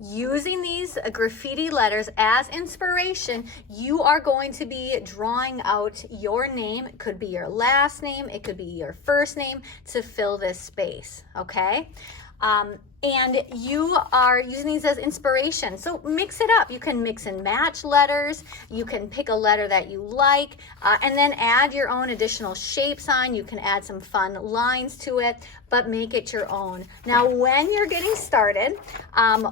using these graffiti letters as inspiration, you are going to be drawing out your name. It could be your last name, it could be your first name, to fill this space, okay? And you are using these as inspiration. So mix it up. You can mix and match letters. You can pick a letter that you like, and then add your own additional shapes on. You can add some fun lines to it, but make it your own. Now, when you're getting started,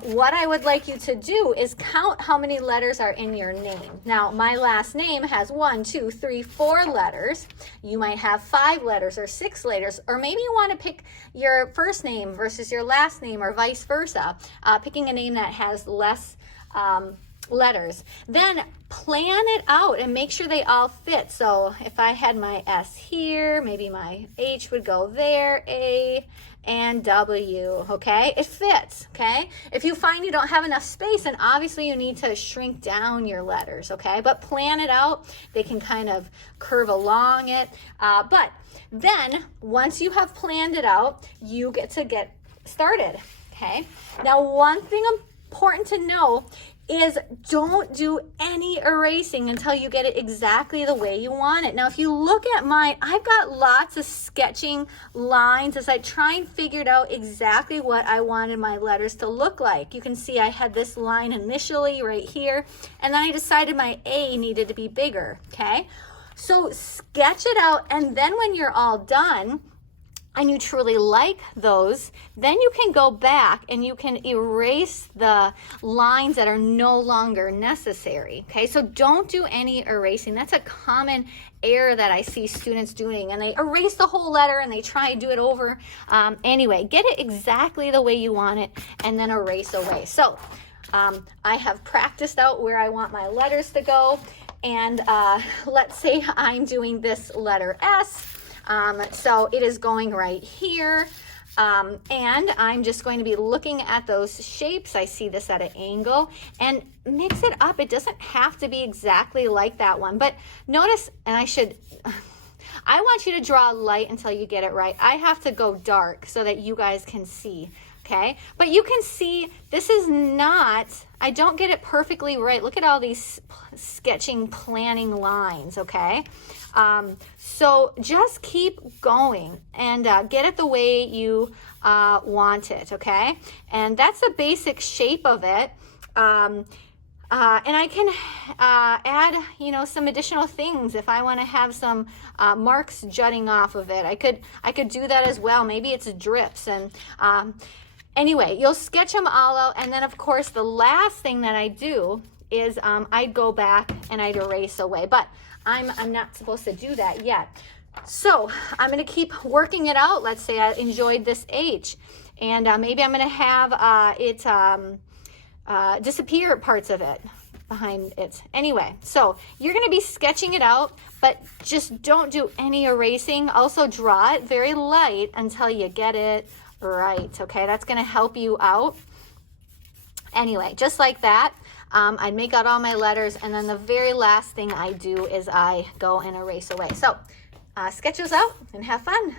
what I would like you to do is count how many letters are in your name. Now, my last name has 1, 2, 3, 4 letters. You might have 5 letters or 6 letters, or maybe you want to pick your first name versus your last name, or vice versa, picking a name that has less letters. Then plan it out and make sure they all fit. So if I had my S here, maybe my H would go there, A and W, okay? It fits, okay? If you find you don't have enough space, then obviously you need to shrink down your letters, okay? But plan it out. They can kind of curve along it. But then once you have planned it out, you get to get started, okay? Now, one thing important to know is don't do any erasing until you get it exactly the way you want it. Now, if you look at mine, I've got lots of sketching lines as I try and figured out exactly what I wanted my letters to look like. You can see I had this line initially right here, and then I decided my A needed to be bigger, okay? So sketch it out, and then when you're all done, and you truly like those, then you can go back and you can erase the lines that are no longer necessary, okay? So don't do any erasing. That's a common error that I see students doing, and they erase the whole letter and they try and do it over. Anyway, get it exactly the way you want it and then erase away. So I have practiced out where I want my letters to go, and let's say I'm doing this letter S. So it is going right here, and I'm just going to be looking at those shapes. I see this at an angle, and mix it up. It doesn't have to be exactly like that one, but notice, and I want you to draw light until you get it right. I have to go dark so that you guys can see, okay? But you can see this is not, I don't get it perfectly right. Look at all these sketching, planning lines, okay? So just keep going and get it the way you want it, okay? And that's the basic shape of it. And I can add, some additional things if I want to have some marks jutting off of it. I could do that as well. Maybe it's drips. And anyway, you'll sketch them all out, and then of course the last thing that I do is I'd go back and I'd erase away. But I'm not supposed to do that yet. So I'm going to keep working it out. Let's say I enjoyed this H, and maybe I'm going to have it disappear parts of it behind it. Anyway, so you're going to be sketching it out, but just don't do any erasing. Also draw it very light until you get it right, okay? That's going to help you out. Anyway, just like that. I'd make out all my letters, and then the very last thing I do is I go and erase away. So sketch those out and have fun.